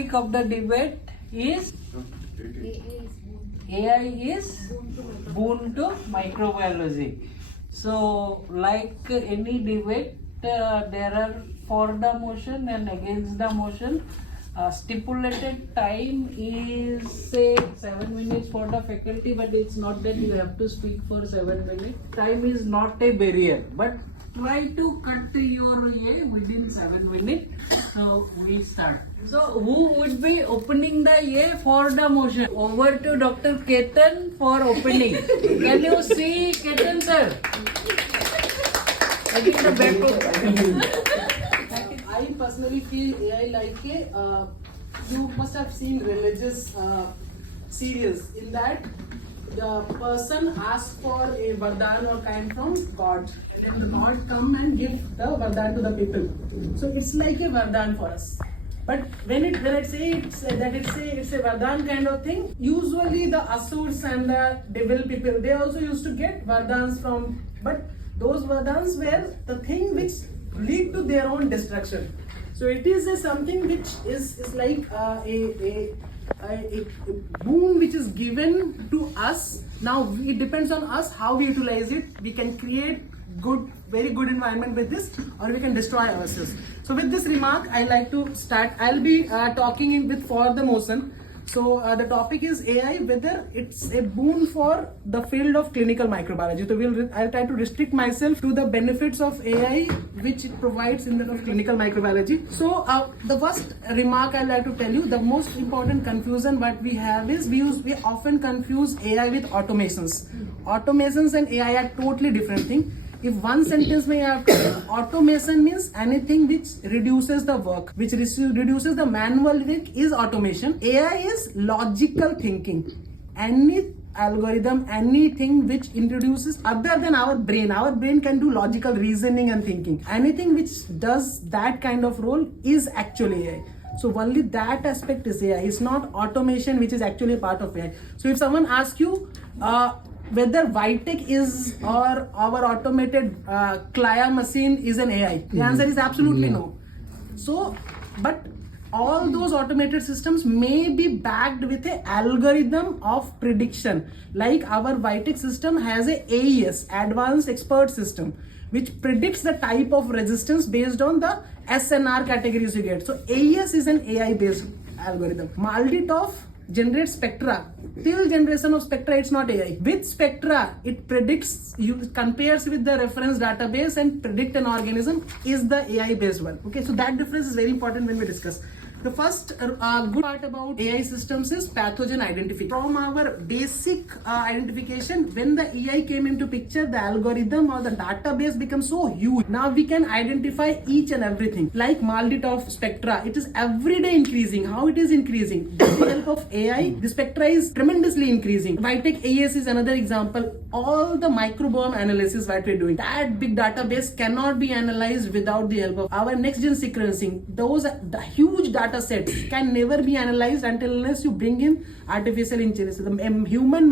topic of the debate is AI is boon to microbiology. So, like any debate, there are for the motion and against the motion. Stipulated time is say 7 minutes for the faculty, but it's not that you have to speak for 7 minutes. Time is not a barrier, but try to cut your A within 7 minutes. So we start. So who would be opening the A for the motion? Over to Dr. Ketan for opening. Can you see Ketan sir? I think the back. I personally feel AI like a, you must have seen religious serials. In that, the person asks for a vardhan or kind from God, and then the Lord come and give the vardhan to the people. So it's like a vardhan for us. But when I say it's a vardhan kind of thing, usually the asurs and the devil people, they also used to get vardhans from, but those vardhans were the thing which lead to their own destruction. So it is something which is like a boon which is given to us. Now it depends on us how we utilize it. We can create very good environment with this, or we can destroy ourselves. So with this remark, I like to start. I'll be talking with for the motion. So the topic is AI, whether it's a boon for the field of clinical microbiology. So I'll try to restrict myself to the benefits of AI which it provides in the clinical microbiology. So the first remark I'd like to tell you, the most important confusion what we have is we often confuse AI with automations. Automations and AI are totally different thing. If one sentence may have automation means anything which reduces the work, which reduces the manual work is automation. AI is logical thinking. Any algorithm, anything which introduces other than our brain can do logical reasoning and thinking. Anything which does that kind of role is actually AI. So only that aspect is AI. It's not automation which is actually a part of AI. So if someone asks you, whether Vitek is or our automated Clio machine is an AI, the answer is absolutely no. So, but all those automated systems may be backed with an algorithm of prediction. Like our Vitek system has a AES, Advanced Expert System, which predicts the type of resistance based on the SNR categories you get. So AES is an AI based algorithm. MALDI-TOF generates spectra. Till generation of spectra, it's not AI. With spectra, it predicts, compares with the reference database and predict an organism is the AI based one. Okay, so that difference is very important when we discuss. The first good part about AI systems is pathogen identification. From our basic identification, when the AI came into picture, the algorithm or the database becomes so huge. Now we can identify each and everything. Like MALDI-TOF spectra, it is every day increasing. How it is increasing? With the help of AI, the spectra is tremendously increasing. Vitek AES is another example. All the microbiome analysis that we're doing, that big database cannot be analyzed without the help of our next gen sequencing. The huge data sets can never be analyzed unless you bring in artificial intelligence. The human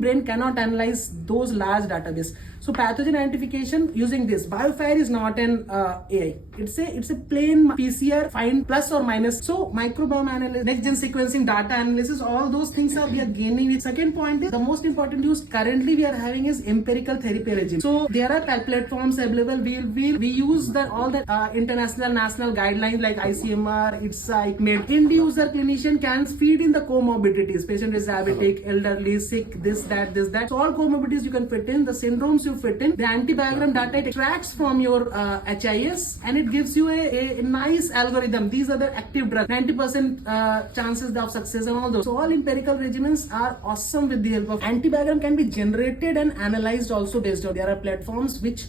brain cannot analyze those large databases. So pathogen identification using this. BioFire is not an AI. It's a plain PCR, find plus or minus. So microbiome analysis, next gen sequencing, data analysis, all those things we are gaining. The second point is the most important use currently we are having is empirical therapy regime. So there are platforms available. We use all the international national guidelines like ICMR, ITSA, ICMED. End user clinician can feed in the comorbidities. Patient is diabetic, elderly, sick, this, that. So all comorbidities you can fit in. The syndromes you fit in. The antibiogram data it extracts from your HIS and it gives you a nice algorithm. These are the active drugs. 90% chances of success and all those. So all empirical regimens are awesome with the help of antibiogram can be generated and analyzed also based on. There are platforms which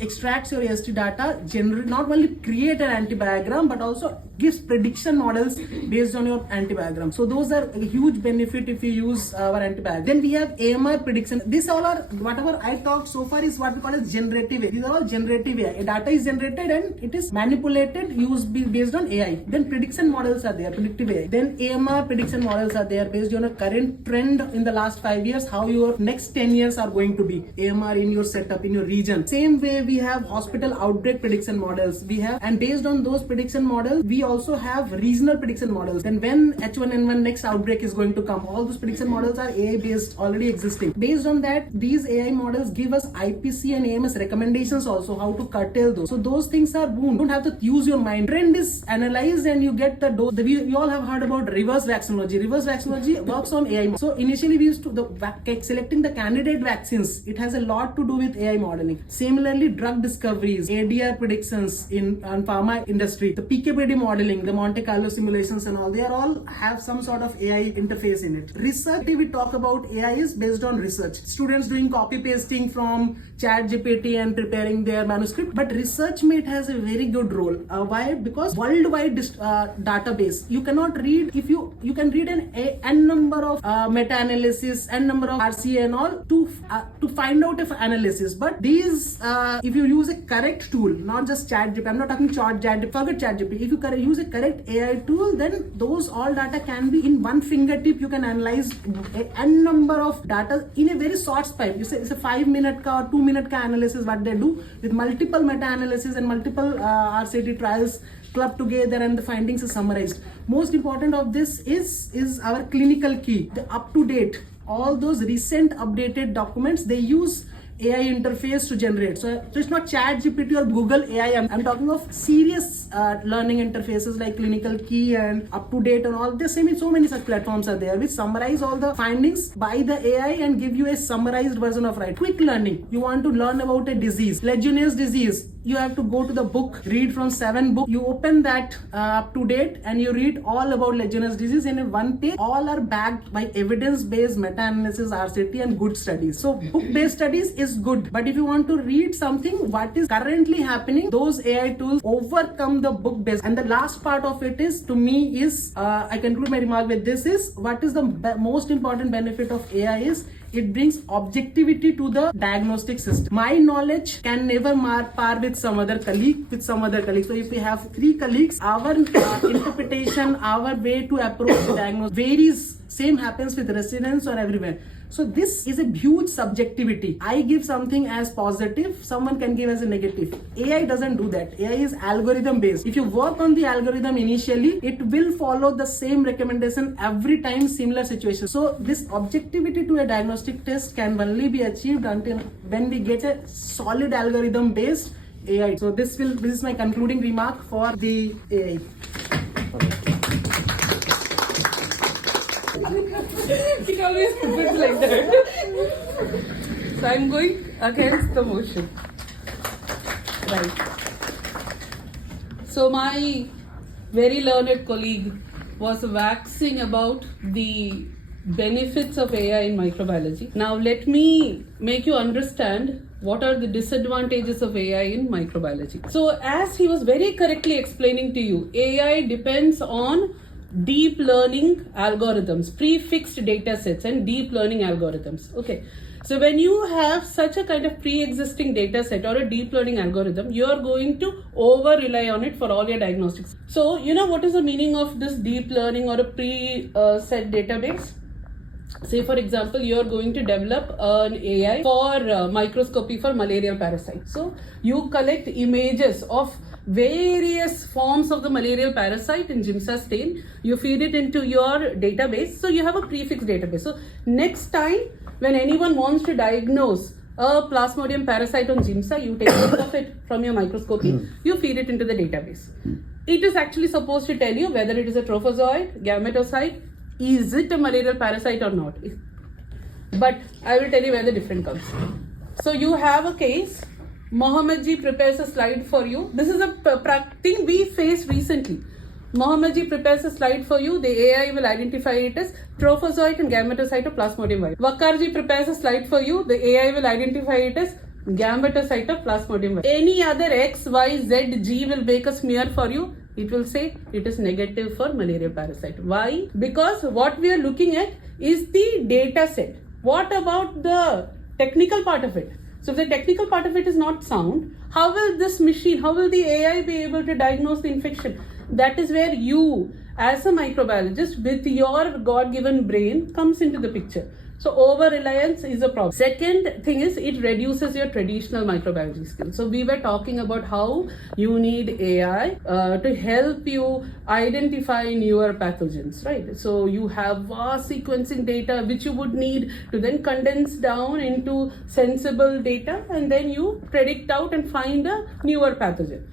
extracts your AST data, not only create an antibiogram but also gives prediction models based on your antibiogram. So those are a huge benefit if you use our antibiogram. Then we have AMR prediction. These all are, whatever I talked so far is what we call as generative AI. These are all generative AI. A data is generated and it is manipulated, used based on AI. Then prediction models are there, predictive AI. Then AMR prediction models are there based on a current trend in the last 5 years, how your next 10 years are going to be. AMR in your setup, in your region. Same way, we have hospital outbreak prediction models. And based on those prediction models, we also have regional prediction models. Then when H1N1 next outbreak is going to come, all those prediction models are AI based, already existing. Based on that, these AI models give us IPC and AMS recommendations also, how to curtail those. So those things are boon. You don't have to use your mind. Trend is analyzed and you get the dose. We all have heard about reverse vaccinology. Reverse vaccinology works on AI. So initially we used to, selecting the candidate vaccines, it has a lot to do with AI modeling. Similarly, drug discoveries, ADR predictions in pharma industry, the PKPD modeling, the Monte Carlo simulations and all, they are all have some sort of AI interface in it. Research, we talk about AI is based on research. Students doing copy pasting from ChatGPT and preparing their manuscript, but ResearchMate has a very good role. Why? Because worldwide database, you cannot read, if you can read n number of meta-analysis, n number of RCA and all to find out if analysis. But these, if you use a correct tool, not just ChatGPT, I'm not talking ChatGPT, forget ChatGPT. If you use a correct AI tool, then those all data can be in one fingertip. You can analyze n number of data in a very short span. It's a 5-minute or 2-minute analysis what they do with multiple meta-analysis and multiple RCT trials clubbed together, and the findings is summarized. Most important of this is our clinical key, the up-to-date, all those recent updated documents, they use AI interface to generate. So it's not ChatGPT or Google AI. I'm talking of serious learning interfaces like Clinical Key and UpToDate and all. There's so many such platforms are there which summarize all the findings by the AI and give you a summarized version of it. Quick learning. You want to learn about a disease, Legionnaires' disease. You have to go to the book, read from 7 books. You open that UpToDate and you read all about Legionnaires' disease in a one page. All are backed by evidence-based meta-analysis, RCT and good studies. So book-based studies is good. But if you want to read something, what is currently happening, those AI tools overcome the book-based. And the last part of it is, to me, is, I conclude my remark with this, is what is the most important benefit of AI is, it brings objectivity to the diagnostic system. My knowledge can never par with some other colleague, So if we have 3 colleagues, our interpretation, our way to approach the diagnosis varies. Same happens with residents or everywhere. So this is a huge subjectivity. I give something as positive, someone can give as a negative. AI doesn't do that. AI is algorithm based. If you work on the algorithm initially, it will follow the same recommendation every time, similar situation. So this objectivity to a diagnostic test can only be achieved until when we get a solid algorithm based AI. So this is my concluding remark for the AI. It always happens like that. So I'm going against the motion. Right. So my very learned colleague was waxing about the benefits of AI in microbiology. Now let me make you understand what are the disadvantages of AI in microbiology. So as he was very correctly explaining to you, AI depends on deep learning algorithms, prefixed data sets and deep learning algorithms. Okay. So when you have such a kind of pre-existing data set or a deep learning algorithm, you are going to over-rely on it for all your diagnostics. So you know what is the meaning of this deep learning or a pre-set database? Say for example, you are going to develop an AI for microscopy for malarial parasites. So you collect images of various forms of the malarial parasite in Giemsa stain. You feed it into your database. So you have a prefix database. So next time when anyone wants to diagnose a Plasmodium parasite on Giemsa, you take a look of it from your microscopy, you feed it into the database. It is actually supposed to tell you whether it is a trophozoite, gametocyte, is it a malarial parasite or not. But I will tell you where the difference comes. So you have a case. Mohammed ji prepares a slide for you. This is a thing we faced recently. Mohammed ji prepares a slide for you. The AI will identify it as trophozoite and gametocyte of Plasmodium virus. Wakar ji prepares a slide for you. The AI will identify it as gametocyte of Plasmodium virus. Any other X, Y, Z, G will make a smear for you. It will say it is negative for malarial parasite. Why? Because what we are looking at is the data set. What about the technical part of it? So if the technical part of it is not sound, how will this machine, how will the AI be able to diagnose the infection? That is where you, as a microbiologist, with your God-given brain, comes into the picture. So over-reliance is a problem. Second thing is it reduces your traditional microbiology skills. So we were talking about how you need AI to help you identify newer pathogens, right? So you have vast sequencing data which you would need to then condense down into sensible data, and then you predict out and find a newer pathogen.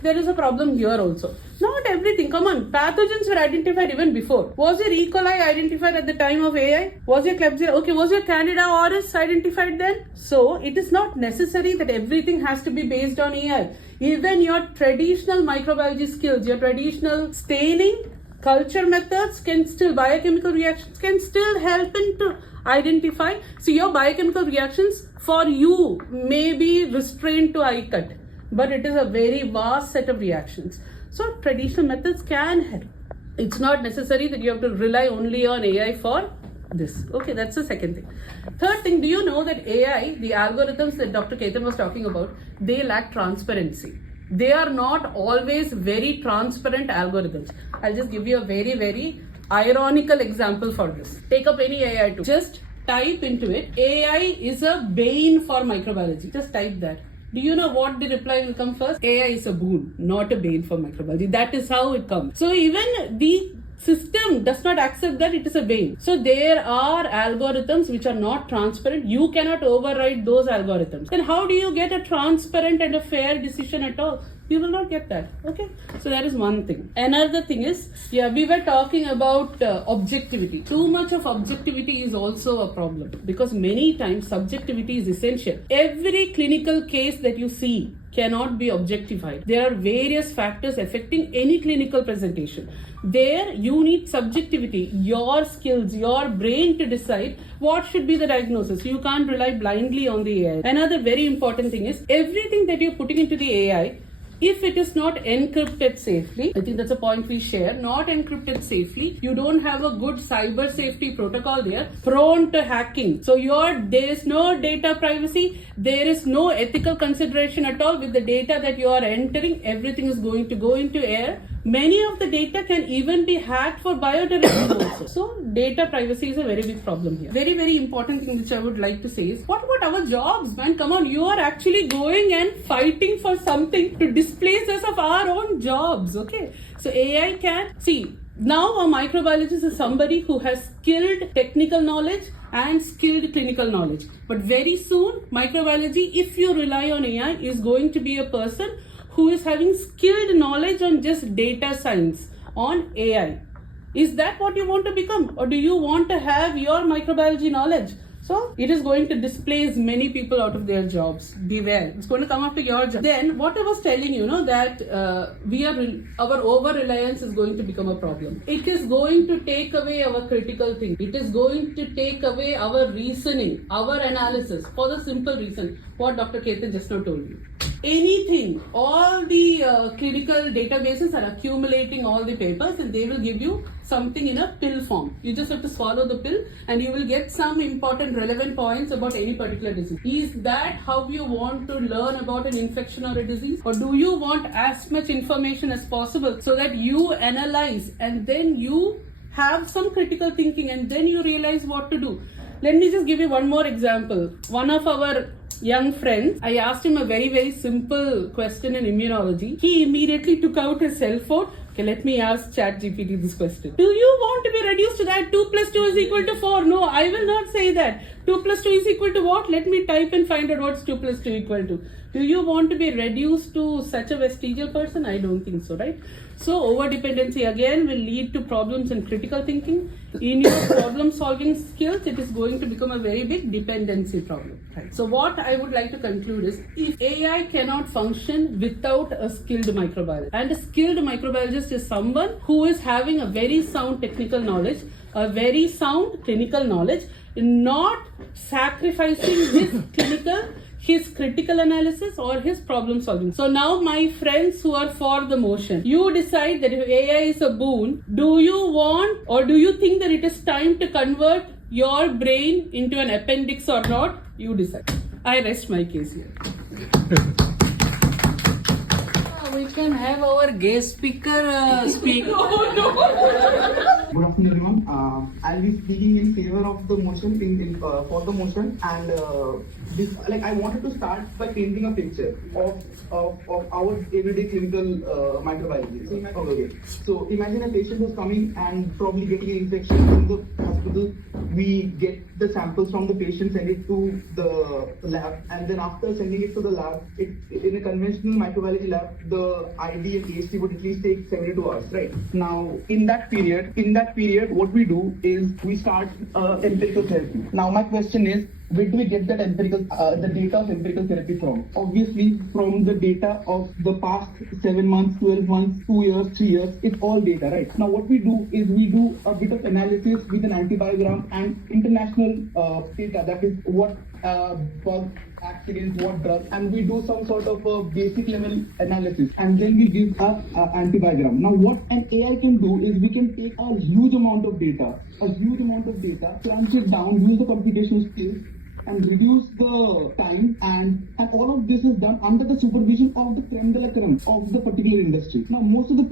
There is a problem here also. Not everything. Come on, pathogens were identified even before. Was your E. coli identified at the time of AI? Was your Klebsiella? Okay, was your Candida auris identified then? So it is not necessary that everything has to be based on AI. Even your traditional microbiology skills, your traditional staining, culture methods can still, biochemical reactions can still help to identify. So your biochemical reactions for you may be restrained to eye cut, but it is a very vast set of reactions. So traditional methods can help. It's not necessary that you have to rely only on AI for this. Okay, that's the second thing. Third thing, do you know that AI, the algorithms that Dr. Ketan was talking about, they lack transparency. They are not always very transparent algorithms. I'll just give you a very, very ironical example for this. Take up any AI tool. Just type into it, AI is a bane for microbiology. Just type that. Do you know what the reply will come first? AI is a boon, not a bane for microbiology. That is how it comes. So even the system does not accept that it is a bane. So there are algorithms which are not transparent. You cannot override those algorithms. Then how do you get a transparent and a fair decision at all? You will not get that. Okay, so that is one thing. Another thing is, we were talking about objectivity. Too much of objectivity is also a problem, because many times subjectivity is essential. Every clinical case that you see cannot be objectified. There are various factors affecting any clinical presentation. There you need subjectivity, your skills, your brain to decide what should be the diagnosis. You can't rely blindly on the AI. Another very important thing is, everything that you're putting into the AI, if it is not encrypted safely, I think that's a point we share, not encrypted safely, you don't have a good cyber safety protocol there, prone to hacking. So there is no data privacy, there is no ethical consideration at all with the data that you are entering. Everything is going to go into air. Many of the data can even be hacked for biodegradable also. So data privacy is a very big problem here. Very, very important thing which I would like to say is, what about our jobs, man? Come on, you are actually going and fighting for something to displace us of our own jobs. Okay, so AI can see. Now a microbiologist is somebody who has skilled technical knowledge and skilled clinical knowledge. But very soon, microbiology, if you rely on AI, is going to be a person who is having skilled knowledge on just data science, on AI. Is that what you want to become? Or do you want to have your microbiology knowledge? So it is going to displace many people out of their jobs. Beware. It's going to come after your job. Then what I was telling you, that our over-reliance is going to become a problem. It is going to take away our critical thinking. It is going to take away our reasoning, our analysis, for the simple reason what Dr. Ketan just now told you. Anything, all the clinical databases are accumulating all the papers, and they will give you something in a pill form. You just have to swallow the pill and you will get some important relevant points about any particular disease. Is that how you want to learn about an infection or a disease? Or do you want as much information as possible so that you analyze and then you have some critical thinking and then you realize what to do? Let me just give you one more example. One of our young friends, I asked him a very, very simple question in immunology. He immediately took out his cell phone. Okay, let me ask ChatGPT this question. Do you want to be reduced to that 2 plus 2 is equal to 4? No, I will not say that. 2 plus 2 is equal to what? Let me type and find out what's 2 plus 2 equal to. Do you want to be reduced to such a vestigial person? I don't think so, right? So over-dependency again will lead to problems in critical thinking. In your problem-solving skills, it is going to become a very big dependency problem. Right? So what I would like to conclude is, if AI cannot function without a skilled microbiologist, and a skilled microbiologist is someone who is having a very sound technical knowledge, a very sound clinical knowledge, not sacrificing his critical analysis or his problem solving. So now my friends who are for the motion, you decide that if AI is a boon, do you want or do you think that it is time to convert your brain into an appendix or not? You decide. I rest my case here. We can have our guest speaker speak. Good afternoon, everyone. I'll be speaking in favor of the motion, for the motion, and I wanted to start by painting a picture of our everyday clinical microbiology. So imagine a patient who's coming and probably getting an infection in the hospital. We get the samples from the patient, send it to the lab, and then after sending it to the lab, in a conventional microbiology lab, the ID and AST would at least take 72 hours, right? Now, in that period, what we do is we start empirical therapy. Now, my question is, where do we get that the data of empirical therapy from? Obviously, from the data of the past 7 months, 12 months, 2 years, 3 years, it's all data, right? Now, what we do is we do a bit of analysis with an antibiogram and international data, that is what bug accidents, what drug, and we do some sort of a basic level analysis, and then we give a antibiogram. Now, what an AI can do is we can take a huge amount of data, crunch it down, use the computational skills, and reduce the time, and all of this is done under the supervision of the creme de la creme of the particular industry. Now, most of the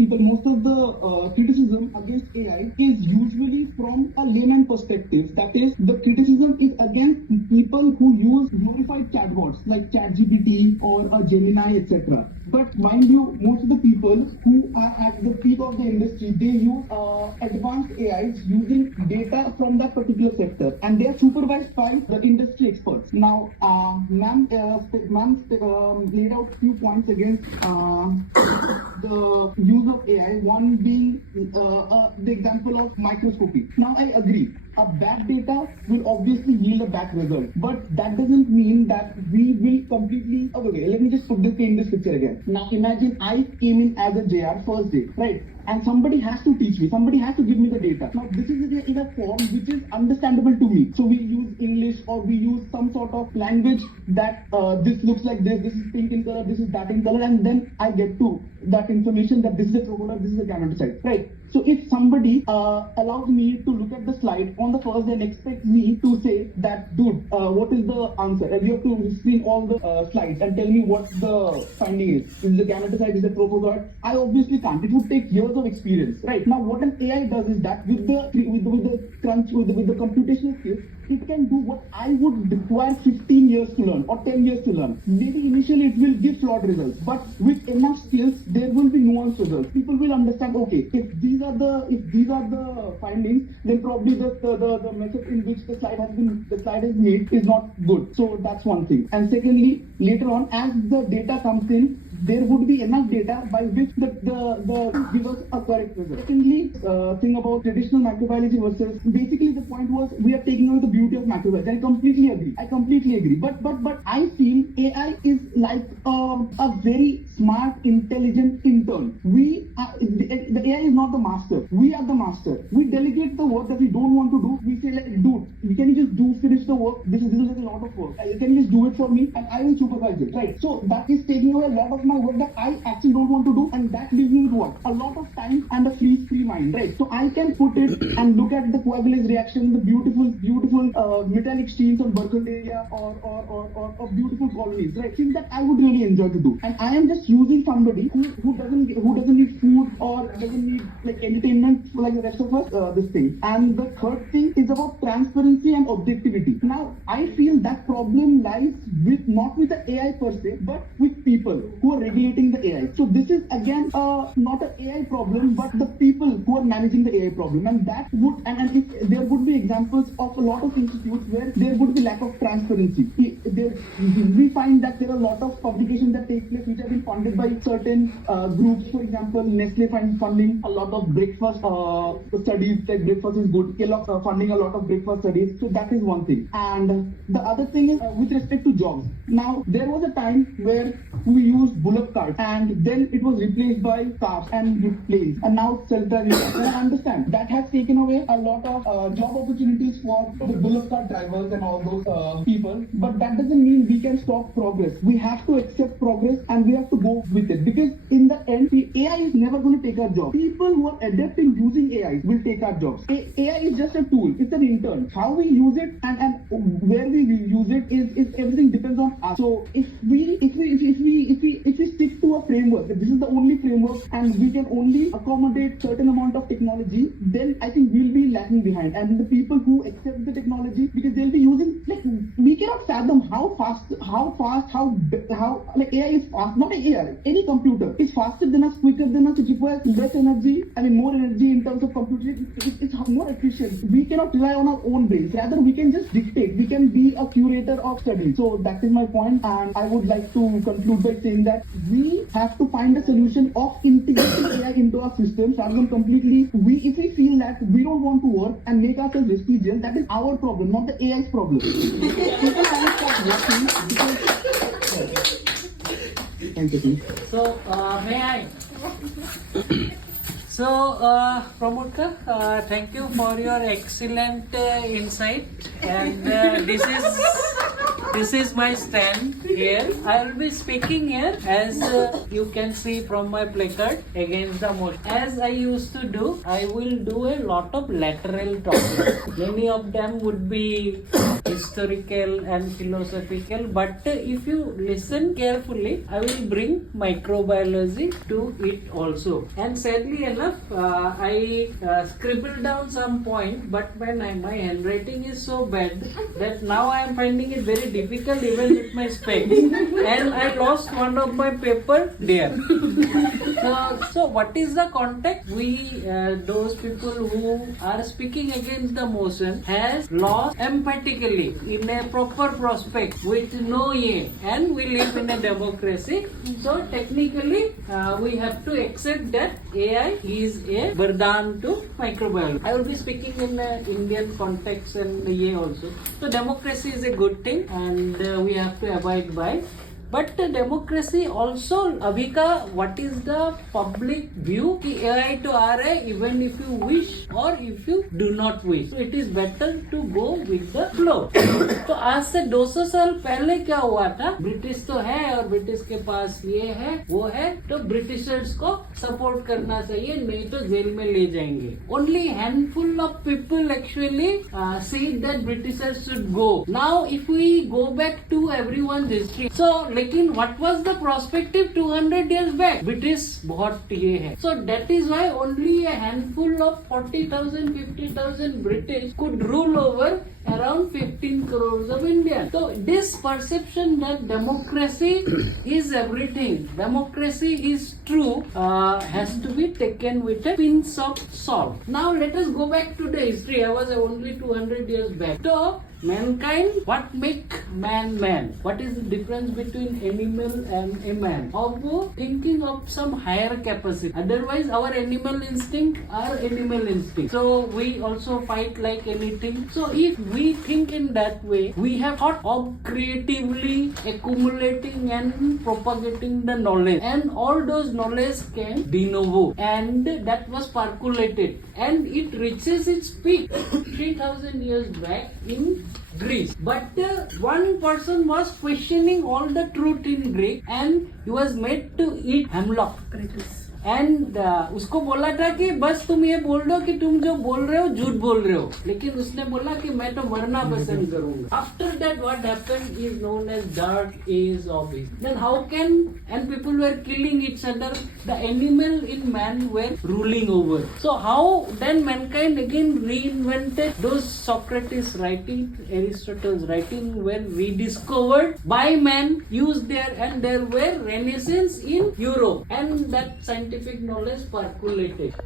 criticism against AI is usually from a layman perspective. That is, the criticism is against people who use glorified chatbots like ChatGPT or a Gemini, etc. But mind you, most of the people who are at the peak of the industry, they use advanced AIs using data from that particular sector, and they are supervised by the industry experts. Now, ma'am laid out few points against the use of AI, one being the example of microscopy. Now, I agree. A bad data will obviously yield a bad result, but that doesn't mean that we will completely. Okay, let me just put this in this picture again. Now, imagine I came in as a JR first day, right? And somebody has to teach me, somebody has to give me the data. Now, this is in a form which is understandable to me. So we use English, or we use some sort of language that this looks like this is pink in color, this is that in color, and then I get to that information that this is a crocodile, this is a gametocyte, right? So if somebody allows me to look at the slide on the first day and expects me to say that, dude, what is the answer? And you have to screen all the slides and tell me what the finding is. Is it a gametocyte? Is it a crocodile? I obviously can't. It would take years of experience, right? Now, what an AI does is that with the computational skills, it can do what I would require 15 years to learn or 10 years to learn. Maybe initially it will give flawed results, but with enough skills, there will be nuanced results. People will understand, okay, if these are the findings, then probably the method in which the slide is made is not good. So that's one thing. And secondly, later on, as the data comes in, there would be enough data by which the give us a correct result. Secondly, thing about traditional microbiology versus, basically the point was we are taking away the beauty of microbiology. I completely agree. But I feel AI is like a very smart, intelligent intern. The AI is not the master. We are the master. We delegate the work that we don't want to do. We say, like, dude, can you just finish the work? This is a lot of work. Can you just do it for me? And I will supervise it, right? So that is taking away a lot of my work that I actually don't want to do, and that leaves me with what? A lot of time and a free mind, right? So I can put it and look at the coagulase reaction, the beautiful metallic sheets on Burkholderia or beautiful colonies, right? Things that I would really enjoy to do. And I am just using somebody who doesn't need food or doesn't need like entertainment like the rest of us, this thing. And the third thing is about transparency and objectivity. Now, I feel that problem lies not with the AI per se, but with people who are regulating the AI. So this is again not an AI problem, but the people who are managing the AI problem. And that would, and if there would be examples of a lot of institutes where there would be lack of transparency. We find that there are a lot of publications that take place which have been funded by certain groups. For example, Nestle finds funding a lot of breakfast studies, like breakfast is good. Kellogg's funding a lot of breakfast studies. So that is one thing. And the other thing is with respect to jobs. Now, there was a time where we used bullock carts, and then it was replaced by cars and planes, and now self-driving. And I understand that has taken away a lot of job opportunities for the bullock cart drivers and all those people. But that doesn't mean we can stop progress. We have to accept progress and we have to go with it, because in the end, AI is never going to take our job. People who are adept in using AI will take our jobs. AI is just a tool. It's an intern. How we use it and where we use it is everything depends on us. So if we stick to a framework, if this is the only framework and we can only accommodate certain amount of technology, then I think we'll be lagging behind. And the people who accept the technology, because they'll be using, like, we cannot fathom how like AI is fast. Not AI, any computer is faster than us, quicker than us. It requires less energy, more energy in terms of computing. It's more efficient. We cannot rely on our own brains. Rather, we can just dictate. We can be a curator of studies. So that is my point, and I would like to conclude by saying that we have to find a solution of integrating AI into our systems rather than completely. If we feel that we don't want to work and make ourselves vestigial, that is our problem, not the AI's problem. People cannot start working because. Thank you. So, may I? So, Pramodka, thank you for your excellent insight, and this is my stand here. I will be speaking here, as you can see from my placard, against the motion. As I used to do, I will do a lot of lateral topics. Many of them would be historical and philosophical, but if you listen carefully, I will bring microbiology to it also. And sadly enough, I scribbled down some point, but my handwriting is so bad that now I am finding it very difficult even with my specs, and I lost one of my paper there. So what is the context? Those people who are speaking against the motion has lost empathically in a proper prospect with no ye, and we live in a democracy. So technically we have to accept that AI is a vardhan to microbiology. I will be speaking in the Indian context and ye also. So democracy is a good thing, and we have to abide by. But democracy also, अभी का what is the public view कि AI तो आ रहा है even if you wish or if you do not wish. So it is better to go with the flow. तो आज से 200 साल पहले क्या हुआ था? ब्रिटिश तो है और ब्रिटिश के पास ये है वो है, तो ब्रिटिशर्स को सपोर्ट करना चाहिए, नहीं तो जेल में ले जाएंगे. Only handful of people actually said that Britishers should go. Now if we go back to everyone's history, so लेकिन what was the perspective 200 years back? British बहुत ये है. So that is why only a handful of 40,000, 50,000 British could rule over around 15 crores of Indians. So this perception that democracy is everything, democracy is true, has to be taken with a pinch of salt. Now let us go back to the history. I was only 200 years back. So mankind, what make man man? What is the difference between animal and a man? Of thinking of some higher capacity. Otherwise our animal instinct are animal instinct. So we also fight like anything. So if we think in that way, we have thought of creatively accumulating and propagating the knowledge, and all those knowledge came de novo, and that was percolated, and it reaches its peak 3000 years back in Greece. But one person was questioning all the truth in Greek, and he was made to eat hemlock. And उसको बोला था कि बस तुम ये बोल दो कि तुम जो बोल रहे हो झूठ बोल रहे हो, लेकिन उसने बोला कि मैं तो मरना पसंद करूंगा. After that what happened is known as dark age of history. Then how can, and people were killing each other, the animal in man were ruling over. So how then mankind again reinvented those Socrates writing, Aristotle's writing were rediscovered by man, used there, and there were renaissance in Europe, and that scientific knowledge percolated.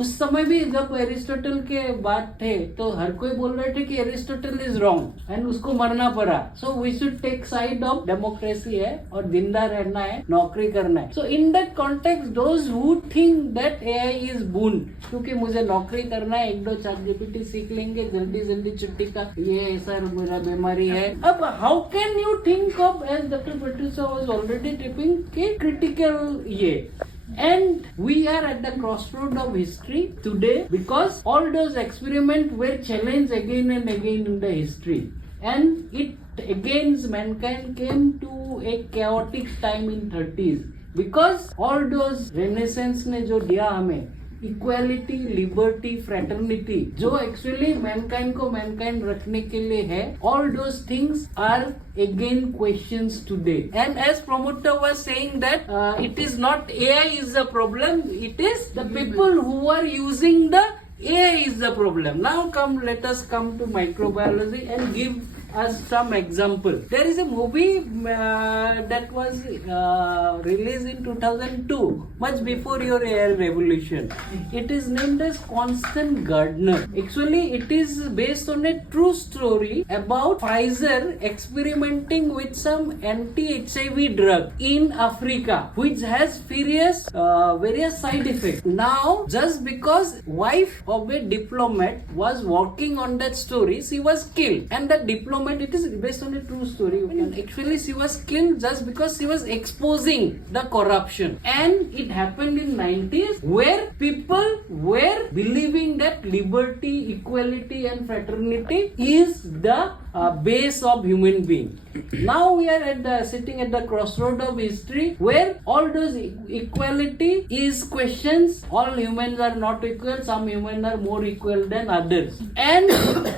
उस समय भी जब Aristotle के बात थे तो हर कोई बोल रहे थे कि एरिस्टोटल इज रॉन्ग, एंड उसको मरना पड़ा. So we should take side of democracy है और जिंदा रहना है, नौकरी करना है. So in that context those who think that AI is boon, क्योंकि मुझे नौकरी करना है, 1-2 ChatGPT सीख लेंगे, जल्दी जल्दी छुट्टी का ये सर मेरा बीमारी है. अब how can you think of, as doctor producer was already tipping कि क्रिटिकल ये. And we are at the crossroad of history today because all those experiments were challenged again and again in the history, and it against mankind came to a chaotic time in 30s because all those renaissance ने जो दिया हमें, equality, liberty, fraternity जो actually Mankind को Mankind रखने के लिए है, all those things are again questions today. And as promoter was saying that it is not AI is the problem, it is the people who are using the AI is the problem. Now let us come to microbiology and give us some example. There is a movie that was released in 2002, much before your AI revolution. It is named as Constant Gardener. Actually, it is based on a true story about Pfizer experimenting with some anti-HIV drug in Africa, which has various side effects. Now, just because wife of a diplomat was working on that story, she was killed, and the diplomat, it is based on a true story, and actually she was killed just because she was exposing the corruption. And it happened in 90s where people were believing that liberty, equality and fraternity is the base of human being. Now we are sitting at the crossroad of history where all those equality is questions. All humans are not equal, some humans are more equal than others, and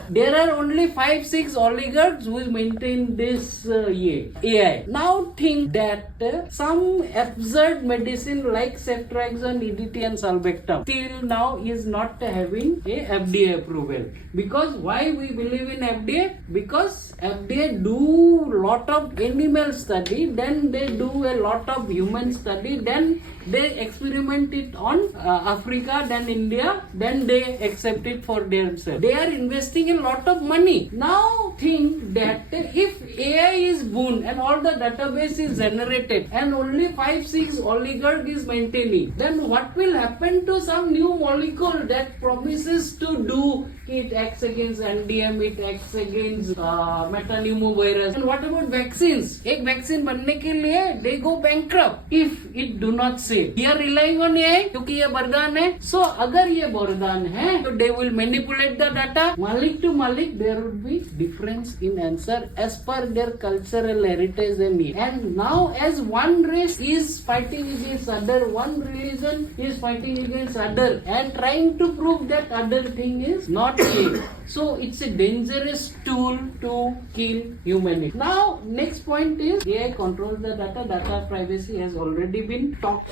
there are only 5-6 oligarchs who maintain this AI. Now think that some absurd medicine like ceftriaxone, EDT and sulbactam till now is not having a FDA approval. Because why we believe in FDA? Because FDA do lot of animal study, then they do a lot of human study, then they experiment it on Africa, then India, then they accept it for themselves. They are investing a lot of money. Now think that if AI is Boon and all the database is generated and only 5-6 oligarch is maintaining, then what will happen to some new molecule that promises to do, it acts against NDM, it acts against metapneumovirus, and what about vaccines? एक vaccine बनने के लिए they go bankrupt if it do not save. We are relying on AI क्योंकि ये वरदान है. So अगर ये वरदान है तो they will manipulate the data. Malik to Malik, there would be difference in answer as per their cultural heritage and need. And now as one race is fighting against other, one religion is fighting against other and trying to prove that other thing is not AI. So it's a dangerous tool to kill humanity. Now next point is AI controls the data. Data privacy has already been talked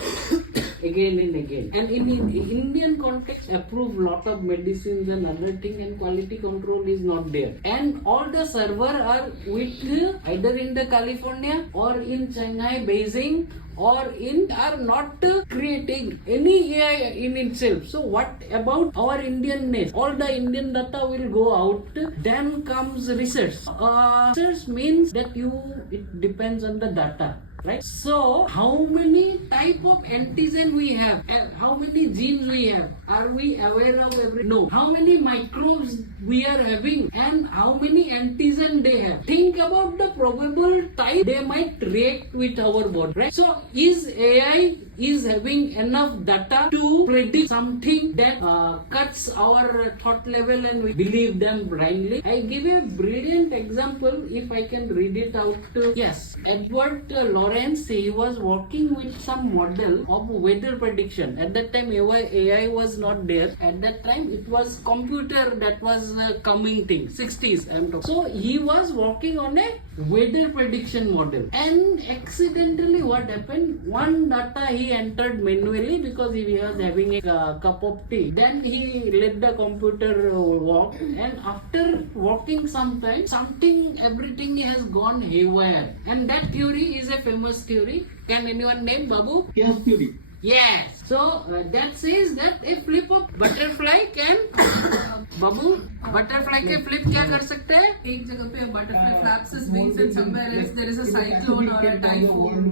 again and again. And in Indian context, approve lot of medicines and other thing, and quality control is not there. And all the server are with either in the California or in Shanghai, Beijing, or are not creating any AI in itself. So what about our Indianness? All the Indian data will go out. Then comes research. Research means that it depends on the data. Right? So, how many type of antigen we have and how many genes we have? Are we aware of every? No. How many microbes we are having and how many antigen they have? Think about the probable type they might react with our body. Right? So, is AI is having enough data to predict something that cuts our thought level and we believe them blindly? I give a brilliant example if I can read it out. Yes, Edward Lawrence, he was working with some model of weather prediction. At that time AI was not there. At that time it was computer that was coming thing, 60s I am talking. So he was working on a weather prediction model, and accidentally what happened, one data he entered manually because he was having a cup of tea. Then he let the computer work, and after working some time, everything has gone haywire. And that theory is a famous theory. Can anyone name, Babu? Chaos theory. Yes. So that says that a flip of butterfly can Babu, butterfly के flip क्या कर सकते हैं? एक जगह पे a butterfly flaps his wings and somewhere else there is a cyclone or a typhoon.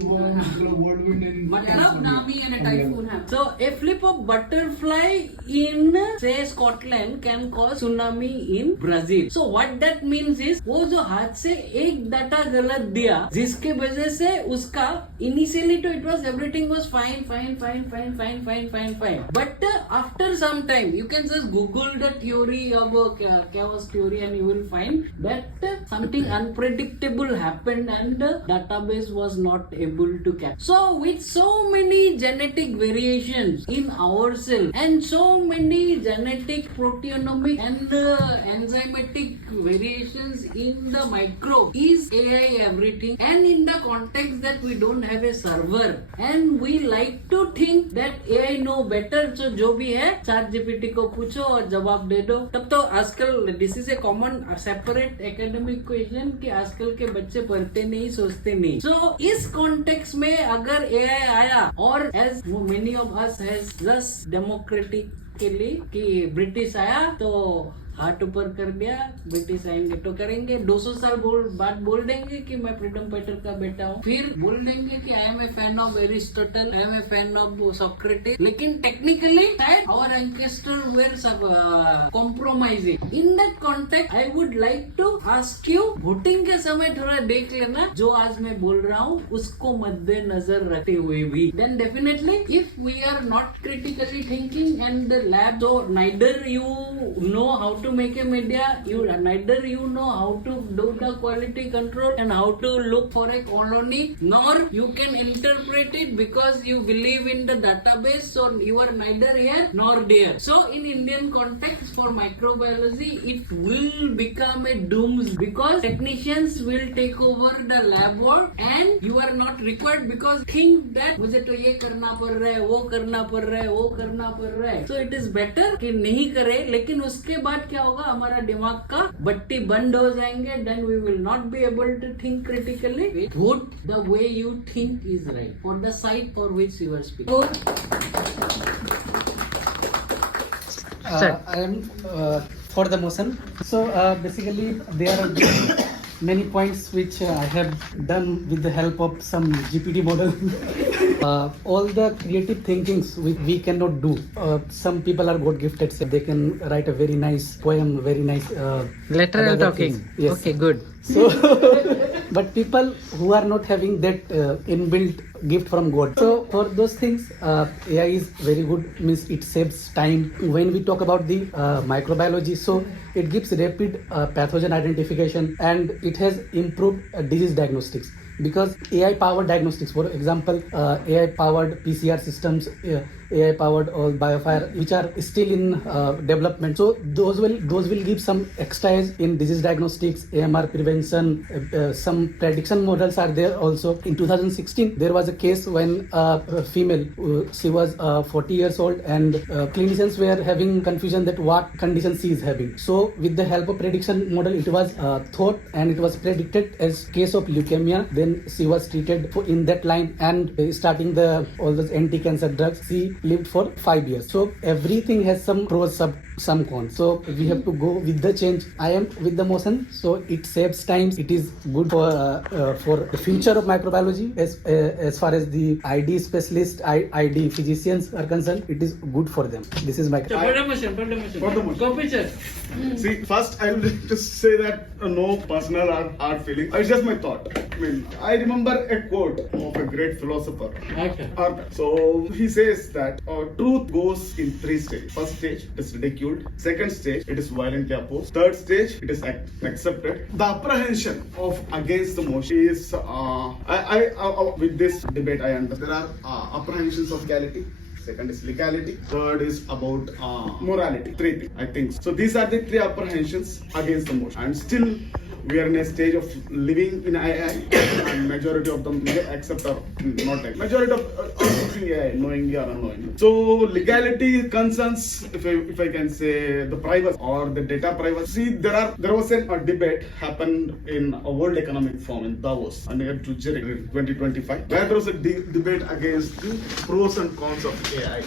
Tsunami and a typhoon happens. So a flip of butterfly in say Scotland can cause tsunami in Brazil. So what that means is वो जो हाथ से एक data गलत दिया जिसके वजह से उसका initially it was everything was fine. But after some time, you can just Google the theory of chaos theory and you will find that something unpredictable happened and the database was not able to capture. So with so many genetic variations in ourselves and so many genetic proteomic and enzymatic variations in the microbe, is AI everything? And in the context that we don't have a server and we like to think that AI know better, so जो भी है chat GPT को पूछो और जवाब दे दो. तब तो आजकल this is a common separate academic question कि आजकल के बच्चे पढ़ते नहीं, सोचते नहीं. सो इस कॉन्टेक्स्ट में अगर एआई आया और as many of us has just democratic के लिए कि ब्रिटिश आया तो हाथ ऊपर कर दिया, ब्रिटिश आएंगे तो करेंगे, 200 साल बाद बोल देंगे कि मैं फ्रीडम फाइटर का बेटा हूँ, फिर बोल देंगे कि I am a fan of Aristotle, I am a fan of Socrates. लेकिन technically our ancestor were compromising. In that context I would like to ask you, voting के समय थोड़ा देख लेना जो आज मैं बोल रहा हूँ उसको मद्देनजर रखते हुए भी. Then definitely if we are not critically thinking and the lab, so neither you know how to make a media, neither you know how to do the quality control and how to look for a colony, nor you can interpret it because you believe in the database, so you are neither here nor there. So in Indian context for microbiology it will become a doom because technicians will take over the lab work and you are not required because think that मुझे तो ये करना पड़ रहा है, वो करना पड़ रहा है, वो करना पड़ रहा है. So it is better कि नहीं करे. लेकिन उसके बाद क्या होगा, हमारा दिमाग का बत्ती बंद हो जाएंगे. Then we will not be able to think critically. Vote the way you think is right for the side for which you are speaking. I am for the motion. So basically there are many points which I have done with the help of some GPT model. All the creative thinkings we cannot do. Some people are God gifted, so they can write a very nice poem, very nice Lateral talking. Yes. Okay, good. So, but people who are not having that inbuilt gift from God. So for those things, AI is very good. Means it saves time. When we talk about the microbiology, so it gives rapid pathogen identification and it has improved disease diagnostics. Because AI powered diagnostics, for example, AI powered PCR systems, AI powered all biofire, which are still in development. So those will give some extra edge in disease diagnostics, AMR prevention. Some prediction models are there also. In 2016, there was a case when a female, she was 40 years old, and clinicians were having confusion that what condition she is having. So with the help of prediction model, it was thought and it was predicted as case of leukemia. Then she was treated in that line and starting all those anti-cancer drugs. She lived for 5 years. So everything has some pros, some cons. So we have to go with the change. I am with the motion. So it saves time. It is good for the future of microbiology. As far as the ID specialists, ID physicians are concerned, it is good for them. This is my. For the motion. Go picture. See, first I will just say that no personal art feeling. It's just my thought. I mean, I remember a quote of a great philosopher. Arthur. So he says that truth goes in 3 stages. First stage, it is ridiculed. Second stage, it is violently opposed. Third stage, it is accepted. The apprehension of against the motion is, with this debate, I understand there are apprehensions of legality. Second is legality. Third is about morality. 3 things, I think. So these are the 3 apprehensions against the motion. And still, we are in a stage of living in AI, and majority of them accept or not accept. Majority of using AI, knowingly or unknowingly. So legality concerns, if I can say, the privacy or the data privacy. See, there was a debate happened in a World Economic Forum in Davos near to Zurich in 2025, where there was a debate against the pros and cons of AI.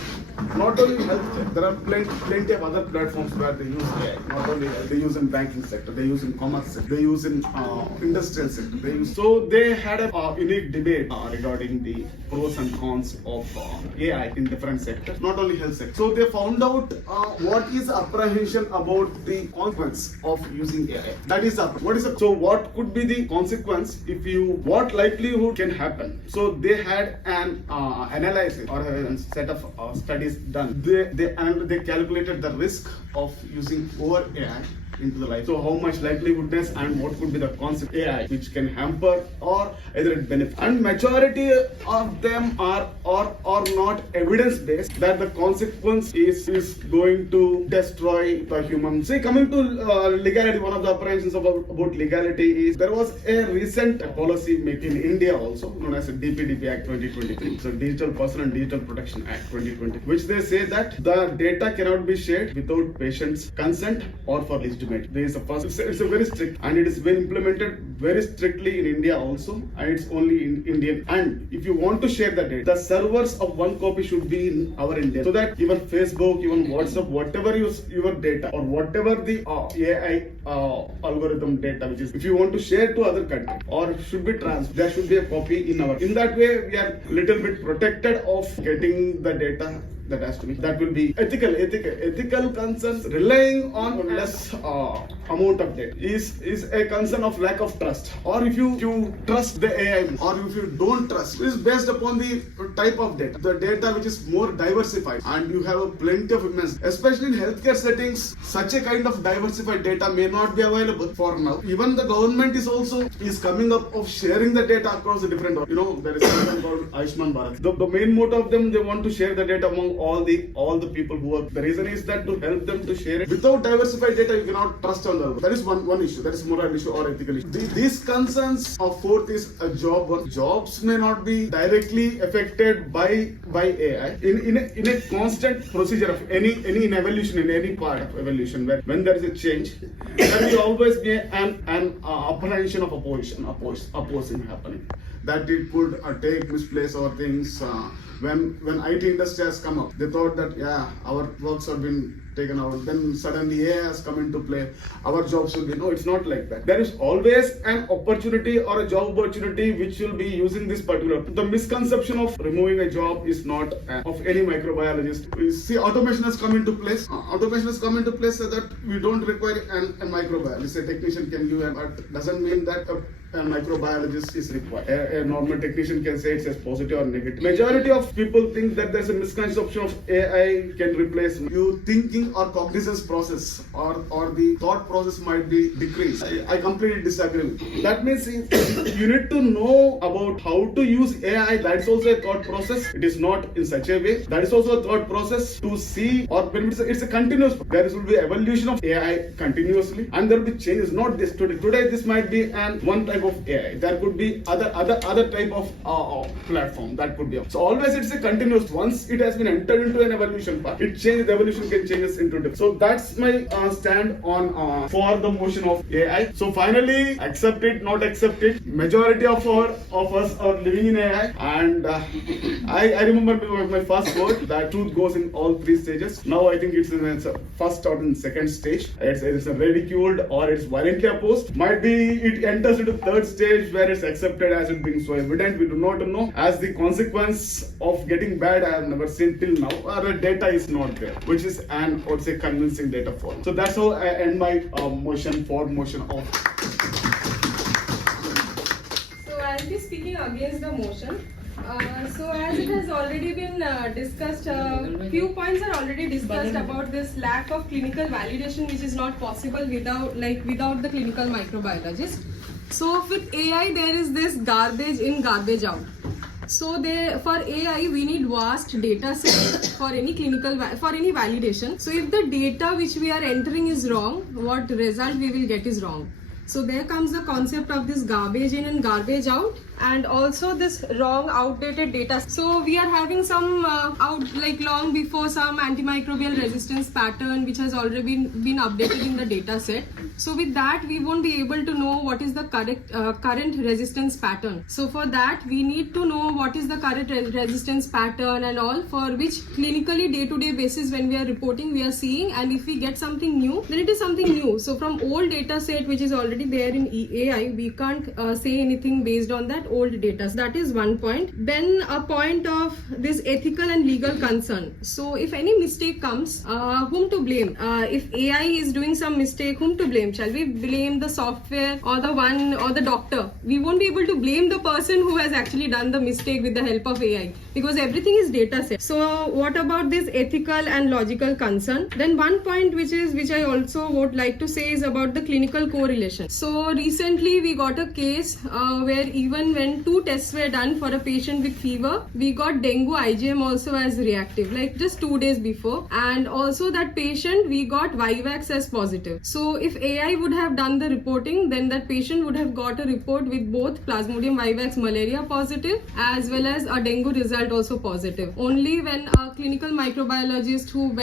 not only healthcare, there are plenty of other platforms where they use AI. Not only they use in banking sector, they use in commerce sector, they use in industrial sector. So they had a unique debate regarding the pros and cons of AI in different sectors, not only health sector. So they found out what is apprehension about the consequence of using AI. That is so what could be the consequence if what likelihood can happen. So they had an analysis or a set of studies done. They calculated the risk of using over AI into the life. So how much likelihoodness and what could be the concept AI which can hamper or either it benefit. And majority of them are not evidence based that the consequence is going to destroy the human. See, coming to legality, one of the apprehensions about legality is there was a recent policy made in India also known as the DPDP Act 2023. So Digital Person and Digital Protection Act 2020, which they say that the data cannot be shared without patient's consent or for legitimate. There is a first. It's a very strict, and it is been implemented very strictly in India also, and it's only in Indian. And if you want to share the data, the servers of one copy should be in our India, so that even Facebook, even WhatsApp, whatever your data or whatever the AI algorithm data, which is if you want to share to other country or should be transferred, there should be a copy in our. In that way, we are little bit protected of getting the data. That has to be. That will be ethical concerns relying on less amount of data is a concern of lack of trust. Or if you trust the AI, or if you don't trust, it is based upon the type of data. The data which is more diversified, and you have a plenty of immense, especially in healthcare settings, such a kind of diversified data may not be available for now. Even the government is coming up of sharing the data across the different. There is something called Ayushman Bharat. The main motto of them, they want to share the data among all the people who are. The reason is that to help them to share it. Without diversified data, you cannot trust on the. That is one issue. That is moral issue or ethical issue. These concerns of fourth is a job. Jobs may not be directly affected by AI. In a constant procedure of any in evolution, in any part of evolution, where when there is a change, there will always be an apprehension of opposing happening. That it could take misplace or things. When IT industry has come up, they thought that our works have been taken out. Then suddenly AI has come into play. Our jobs will be. No, it's not like that. There is always an opportunity or a job opportunity which will be using this particular. The misconception of removing a job is not of any microbiologist. We see automation has come into place. Automation has come into place so that we don't require a microbiologist. A technician can give, but doesn't mean that a microbiologist is required. A normal technician can say it's as positive or negative. Majority of people think that there's a misconception of AI can replace you. Thinking or cognizance process or the thought process might be decreased. I completely disagree with you. That means you need to know about how to use AI. That's also a thought process. It is not in such a way. That is also a thought process to see, or it's a continuous. There will be evolution of AI continuously, and there will be changes. Not this today. Today this might be one type of AI. There could be other type of platform that could be. So always it's a continuous. Once it has been entered into an evolution path, it changes. The evolution can change into different. So that's my stand on for the motion of AI. So finally, accept it, not accept it. Majority of us are living in AI, and I remember my first quote that truth goes in all three stages. Now I think it's first out in second stage. It's ridiculed or it's violently opposed. Might be it enters into third stage where it's accepted as it being so evident. We do not know. As the consequence of getting bad, I have never seen till now. The data is not there, which is I would say convincing data for. So that's how I end my motion of. So I'll be speaking against the motion. So as it has already been discussed, few points are already discussed about this lack of clinical validation, which is not possible without the clinical microbiologist. So with AI, there is this garbage in, garbage out. So for AI, we need vast data set for any validation. So if the data which we are entering is wrong, what result we will get is wrong. So there comes the concept of this garbage in and garbage out, and also this wrong outdated data. So we are having some long before some antimicrobial resistance pattern which has already been updated in the data set. So with that we won't be able to know what is the current resistance pattern. So for that we need to know what is the current resistance pattern and all, for which clinically day-to-day basis when we are reporting we are seeing, and if we get something new then it is something new. So from old data set which is already there in AI, we can't say anything based on that old data. So that is one point. Then a point of this ethical and legal concern. So if any mistake comes, whom to blame? If AI is doing some mistake, whom to blame? Shall we blame the software or the doctor? We won't be able to blame the person who has actually done the mistake with the help of AI, because everything is data set. So what about this ethical and logical concern? Then one point which I also would like to say is about the clinical correlation. So recently we got a case where even when 2 tests were done for a patient with fever, we got dengue IgM also as reactive, like just 2 days before, and also that patient we got Vivax as positive. So if AI would have done the reporting, then that patient would have got a report with both Plasmodium vivax malaria positive as well as a dengue result also positive. Only when a clinical microbiologist who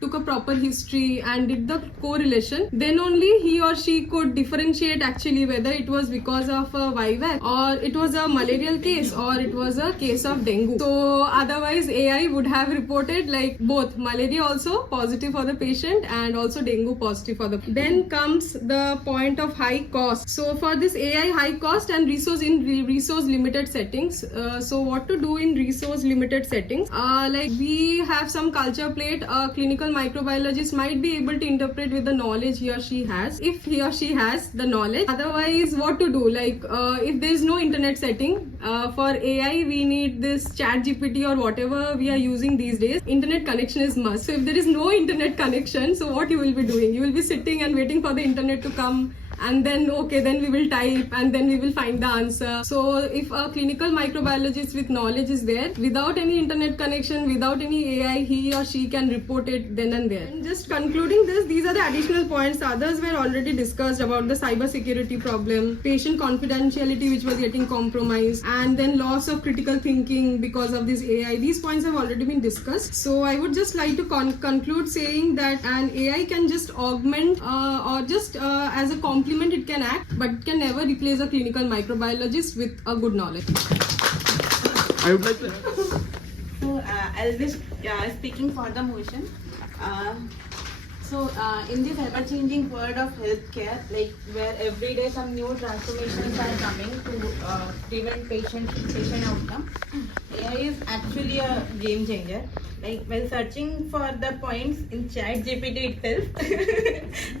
took a proper history and did the correlation, then only he or she could differentiate actually whether it was because of a Vivax or it was a malarial case or it was a case of dengue. So otherwise AI would have reported like both malaria also positive for the patient and also dengue positive for the. Then comes the point of high cost. So for this AI high cost and resource limited settings. So what to do in resource limited settings? Like we have some culture plate. A clinical microbiologist might be able to interpret with the knowledge he or she has, if he or she has the knowledge. Otherwise, what to do? Like if there is no internet setting, for AI we need this chat GPT or whatever we are using these days. Internet connection is must. So if there is no internet connection, so what you will be doing? You will be sitting and waiting for the internet to come, and then then we will type and then we will find the answer. So if a clinical microbiologist with knowledge is there, without any internet connection, without any AI, he or she can report it then and there. And just concluding this, these are the additional points. Others were already discussed about the cyber security problem, patient confidentiality which was getting compromised, and then loss of critical thinking because of this AI. These points have already been discussed. So I would just like to conclude saying that an AI can just augment or just as a complement it can act, but it can never replace a clinical microbiologist with a good knowledge. I would like to. So I'll be speaking for the motion. In this ever-changing world of healthcare, like where every day some new transformations are coming to prevent patient outcome, AI is actually a game changer. Like while searching for the points in chat GPT itself,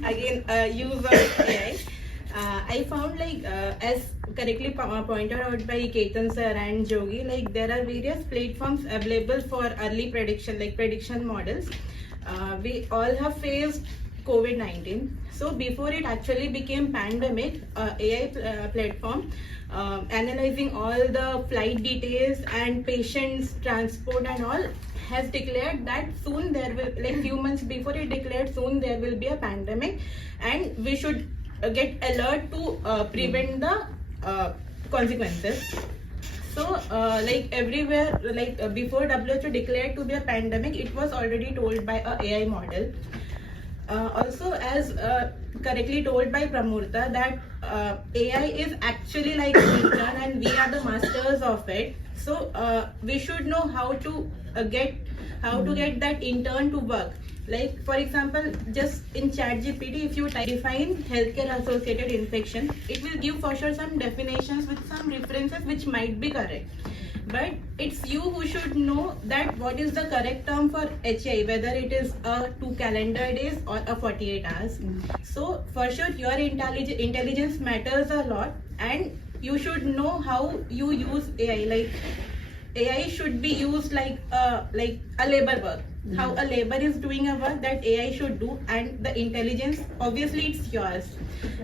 again use of AI, I found as correctly pointed out by Ketan sir and Jogi, like there are various platforms available for early prediction, like prediction models. We all have faced COVID-19. So before it actually became pandemic, AI platform analyzing all the flight details and patients transport and all has declared that soon there will, like few months before it declared soon there will be a pandemic and we should get alert to prevent the consequences. So like everywhere, before WHO declared to be a pandemic, it was already told by a AI model. Also, as correctly told by Pramurta, that AI is actually like an intern and we are the masters of it. So we should know how to get that intern to work. Like for example, just in ChatGPT, if you define healthcare associated infection, it will give for sure some definitions with some references which might be correct. But it's you who should know that what is the correct term for HI, whether it is 2 calendar days or a 48 hours. So for sure your intelligence matters a lot, and you should know how you use AI. Like AI should be used like a labor work. How a labor is doing a work, that AI should do, and the intelligence obviously it's yours.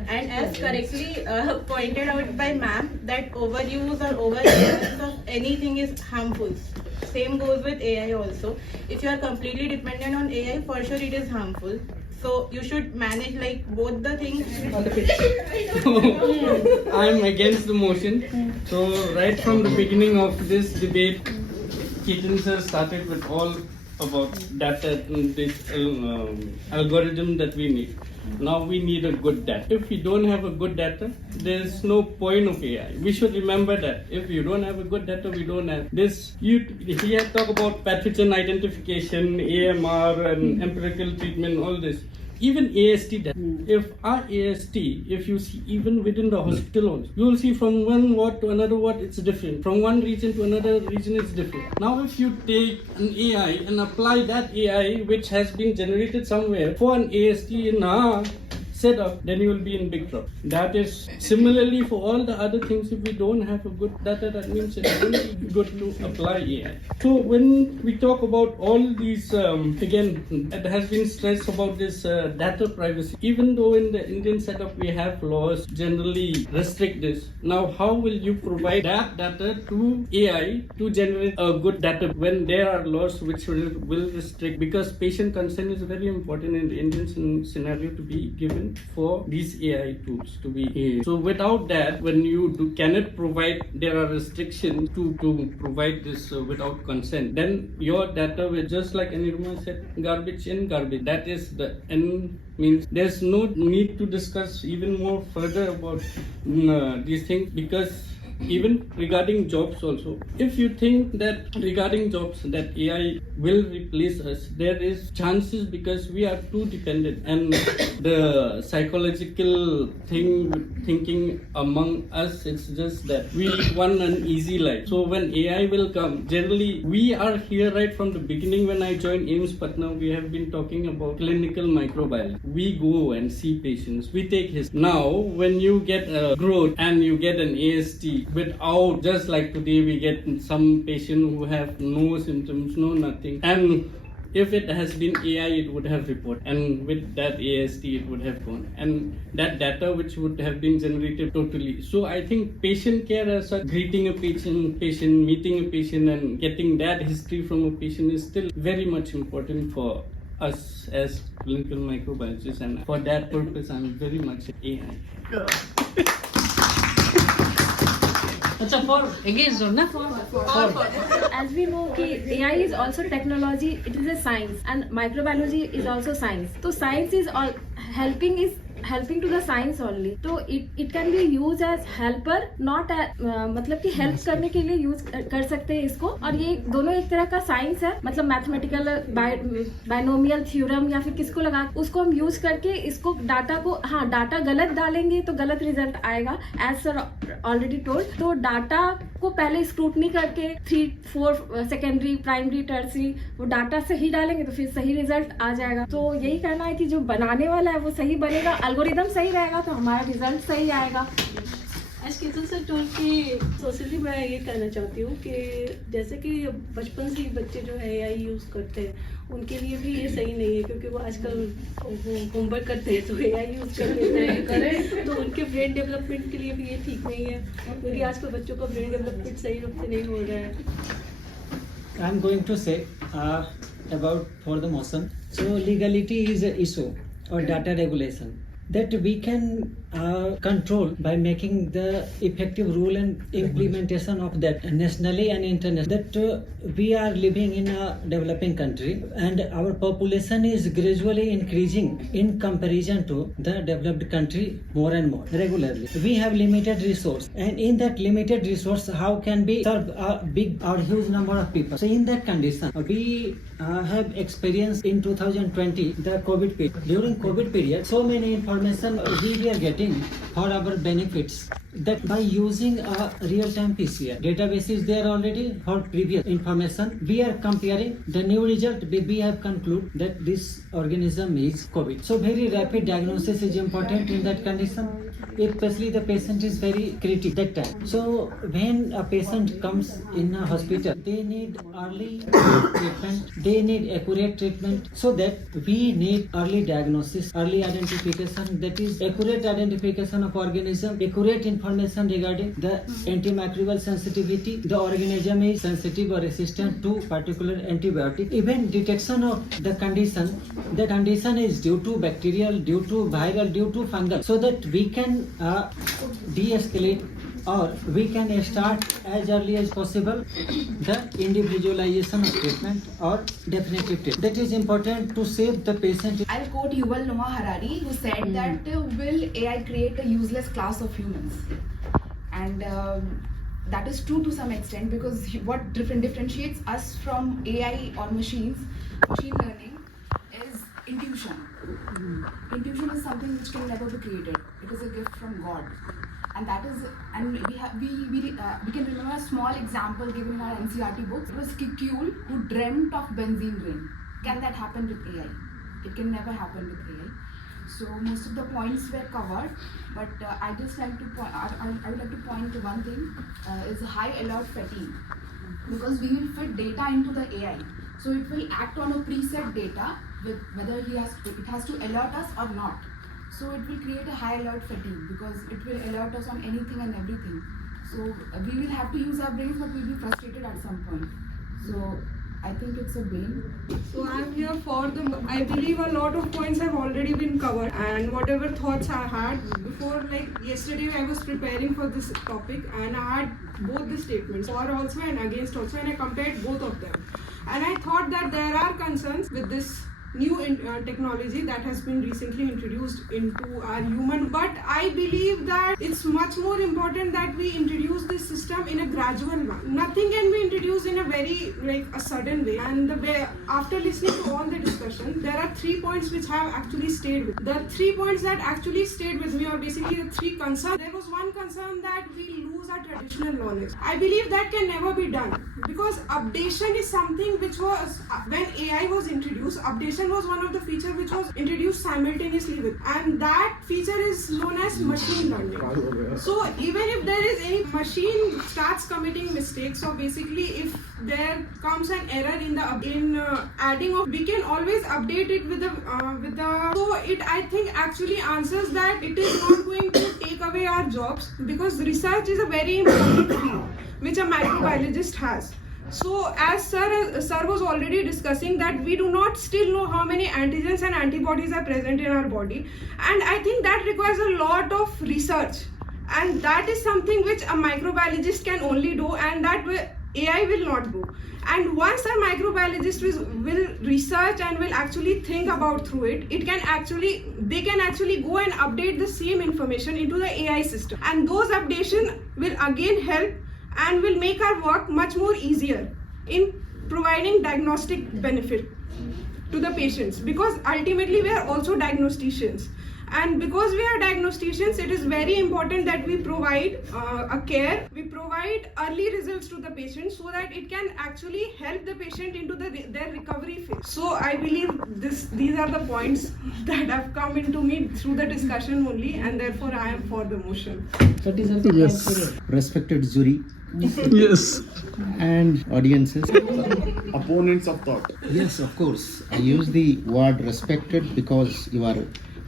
And as correctly pointed out by ma'am, that overuse or overuse of anything is harmful. Same goes with AI also. If you are completely dependent on AI, for sure it is harmful. So you should manage like both the things. I'm against the motion. So right from the beginning of this debate, Keaton sir started with all about data and this algorithm that we need. Now we need a good data. If we don't have a good data, there's no point of AI. We should remember that. If you don't have a good data, we don't have this. He had talked about pathogen identification, AMR, and empirical treatment, all this. Even AST data. If our AST, if you see even within the hospital also, you will see from one ward to another ward, it's different. From one region to another region, it's different. Now if you take an AI and apply that AI which has been generated somewhere for an AST in our setup, then you will be in big trouble. That is similarly for all the other things. If we don't have a good data, that means it's only good to apply AI. So when we talk about all these, again, it has been stressed about this data privacy. Even though in the Indian setup we have laws generally restrict this. Now how will you provide that data to AI to generate a good data when there are laws which will restrict? Because patient consent is very important in the Indian scenario to be given for these AI tools to be here. So without that, when you cannot provide, there are restrictions to provide this without consent, then your data will, just like Anirma said, garbage in, garbage. That is the end. Means there's no need to discuss even more further about these things, because even regarding jobs also, if you think that regarding jobs that AI will replace us, there is chances, because we are too dependent, and the psychological thinking among us, it's just that we want an easy life. So when AI will come, generally we are here right from the beginning. When I joined AIMS Patna, we have been talking about clinical microbiology. We go and see patients, we take his. Now when you get a growth and you get an AST without, just like today we get some patient who have no symptoms, no nothing, and if it has been AI, it would have reported, and with that AST it would have gone, and that data which would have been generated totally. So I think patient care as such, greeting a patient, meeting a patient and getting that history from a patient is still very much important for us as clinical microbiologists, and for that purpose I'm very much AI. Acha, for against or not? As we know कि AI is also technology, it is a science, and microbiology is also science. So science is all helping to the science only. So it can be used as helper, not as मतलब कि help करने के लिए use कर सकते हैं इसको. और ये दोनों एक तरह का साइंस है, मतलब मैथमेटिकल बाइनोमियल थ्योरम या फिर किसको लगा उसको हम यूज करके इसको डाटा को, हाँ डाटा गलत डालेंगे तो गलत रिजल्ट आएगा, एज सर ऑलरेडी टोल्ड. तो डाटा को पहले स्क्रूटनी करके 3-4 सेकेंडरी, प्राइमरी, टर्सरी, वो डाटा सही डालेंगे तो फिर सही रिजल्ट आ जाएगा. तो यही कहना है कि जो बनाने वाला है वो सही बनेगा, एल्गोरिदम सही रहेगा तो हमारा रिजल्ट सही आएगा. आज किचन से टोल की सोशली मैं ये कहना चाहती हूँ कि जैसे कि बचपन से ही बच्चे जो है AI यूज़ करते हैं, उनके लिए भी ये सही नहीं है, क्योंकि वो आजकल होमवर्क करते हैं तो AI यूज़ कर लेते हैं करें, तो उनके ब्रेन डेवलपमेंट के लिए भी ये ठीक नहीं है, क्योंकि आजकल बच्चों का ब्रेन डेवलपमेंट सही रूप से नहीं हो रहा है. I am going to say about for the motion. So legality is an issue or data regulation that we can control by making the effective rule and implementation of that nationally and internationally. That we are living in a developing country and our population is gradually increasing in comparison to the developed country more and more regularly. We have limited resource, and in that limited resource, how can we serve a big or huge number of people? So in that condition, we have experienced in 2020 the COVID period. During COVID period, so many information we are getting for our benefits, that by using a real-time PCR database is there already for previous information, we are comparing the new result, we have concluded that this organism is COVID. So very rapid diagnosis is important in that condition, especially the patient is very critical that time. So when a patient comes in a hospital, they need early treatment, they need accurate treatment, so that we need early diagnosis, early identification, that is accurate identification of organism, accurate information regarding the antimicrobial sensitivity. The organism is sensitive or resistant to particular antibiotic. Even detection of the condition, the condition is due to bacterial, due to viral, due to fungal, so that we can de-escalate or we can start as early as possible the individualization of treatment or definitive treatment. That is important to save the patient. I'll quote Yuval Noah Harari, who said that will AI create a useless class of humans? And that is true to some extent, because what differentiates us from AI or machine learning is intuition. Intuition is something which can never be created. It is a gift from God. And that is, and we can remember a small example given in our NCRT books. It was Kikul who dreamt of benzene ring. Can that happen with AI? It can never happen with AI. So most of the points were covered, but I just like to point. I would like to point to one thing: is high alert fatigue, because we will fit data into the AI, so it will act on a preset data with whether it has to alert us or not. So it will create a high alert fatigue, because it will alert us on anything and everything. So we will have to use our brains, but we'll be frustrated at some point. So I think it's a bane. So I'm here for I believe a lot of points have already been covered, and whatever thoughts I had before, like yesterday I was preparing for this topic and I had both the statements, for also and against also, and I compared both of them. And I thought that there are concerns with this new technology that has been recently introduced into our human, but I believe that it's much more important that we introduce this system in a gradual one. Nothing can be introduced in a very a sudden way, and the way, after listening to all the discussion, there are 3 points which have actually stayed with me. The 3 points that actually stayed with me are basically the 3 concerns. There was one concern that we lose our traditional knowledge. I believe that can never be done, because updation is something which was, when AI was introduced, updation was one of the features which was introduced simultaneously with, and that feature is known as machine learning. So even if there is any machine starts committing mistakes, so basically if there comes an error in adding of, we can always update it with the so it, I think, actually answers that it is not going to take away our jobs, because research is a very important thing which a microbiologist has. So as sir was already discussing that we do not still know how many antigens and antibodies are present in our body, and I think that requires a lot of research, and that is something which a microbiologist can only do, and that AI will not do. And once a microbiologist will research and will actually think about through it, they can actually go and update the same information into the AI system, and those updations will again help and will make our work much more easier in providing diagnostic benefit to the patients, because ultimately we are also diagnosticians, and because we are diagnosticians, it is very important that we provide a care, we provide early results to the patient, so that it can actually help the patient into their recovery phase. So I believe these are the points that have come into me through the discussion only, and therefore I am for the motion. Yes. Respected jury. Yes. And audiences. Opponents of thought. Yes, of course. I use the word respected because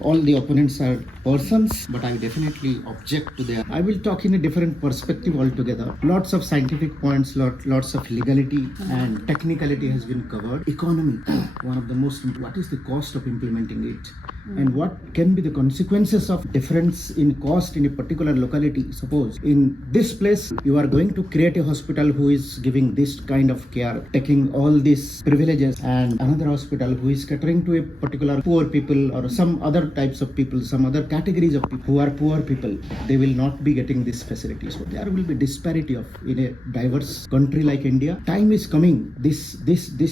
all the opponents are persons, but I definitely object to their. I will talk in a different perspective altogether. Lots of scientific points, lots of legality and technicality has been covered. Economy, one of the most. What is the cost of implementing it? And what can be the consequences of difference in cost in a particular locality? Suppose in this place you are going to create a hospital who is giving this kind of care, taking all these privileges, and another hospital who is catering to a particular poor people or some other types of people, some other categories of people who are poor people. They will not be getting this facility. So there will be disparity in a diverse country like India. Time is coming. This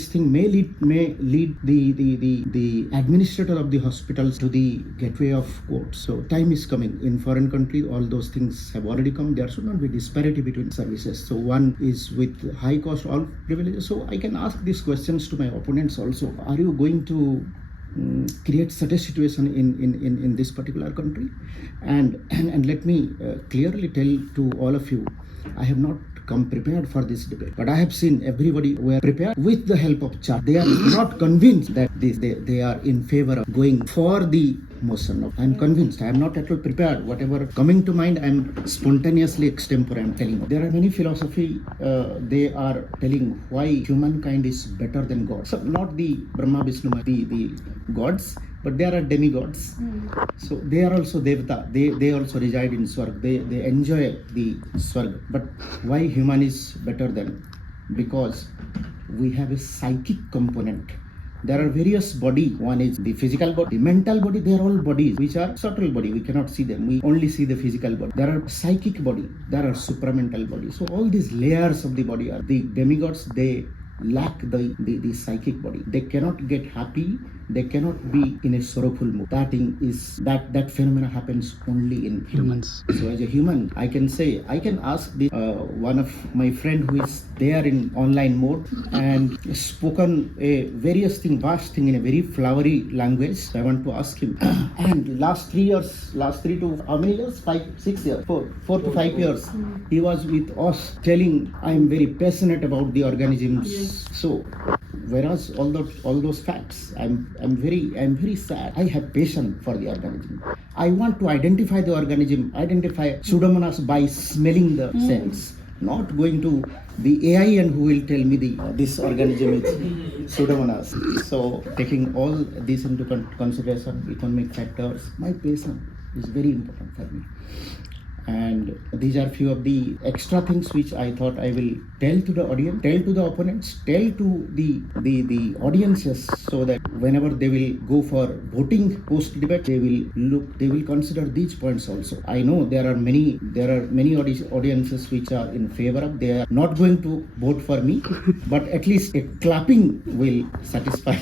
thing may lead the administrator of the hospital to the gateway of court. So time is coming. In foreign countries, all those things have already come. There should not be disparity between services. So one is with high cost, all privileges. So I can ask these questions to my opponents also. Are you going to create such a situation in this particular country? And let me clearly tell to all of you, I have not come prepared for this debate, but I have seen everybody were prepared with the help of chart. They are not convinced that they are in favor of going for the motion. I'm convinced. I'm not at all prepared. Whatever coming to mind, I'm spontaneously extempore. I'm telling. There are many philosophy. They are telling why humankind is better than God. So not the Brahma, Vishnu, the gods, but there are demigods. So they are also Devata. They also reside in Swarg. They enjoy the Swarg. But why human is better than? Because we have a psychic component. There are various body. One is the physical body, the mental body. They are all bodies which are subtle body. We cannot see them. We only see the physical body. There are psychic body. There are supramental body. So all these layers of the body are the demigods. They lack the psychic body. They cannot get happy. They cannot be in a sorrowful mood. That phenomena happens only in humans. So as a human, I can ask one of my friend who is there in online mode and spoken a vast thing in a very flowery language. So I want to ask him. And last 3 to how many years? 6 years, 4 to 5 years. He was with us telling, I am very passionate about the organisms. Yes. So whereas all those facts, I'm very sad. I have passion for the organism. I want to identify the organism, identify Pseudomonas by smelling the sense. Not going to the AI and who will tell me this organism is Pseudomonas. So taking all this into consideration, economic factors, my passion is very important for me. And these are few of the extra things which I thought I will tell to the audience, tell to the opponents, tell to the audiences, so that whenever they will go for voting post debate, they will consider these points also. I know there are many audiences which are in favor of. They are not going to vote for me, but at least a clapping will satisfy.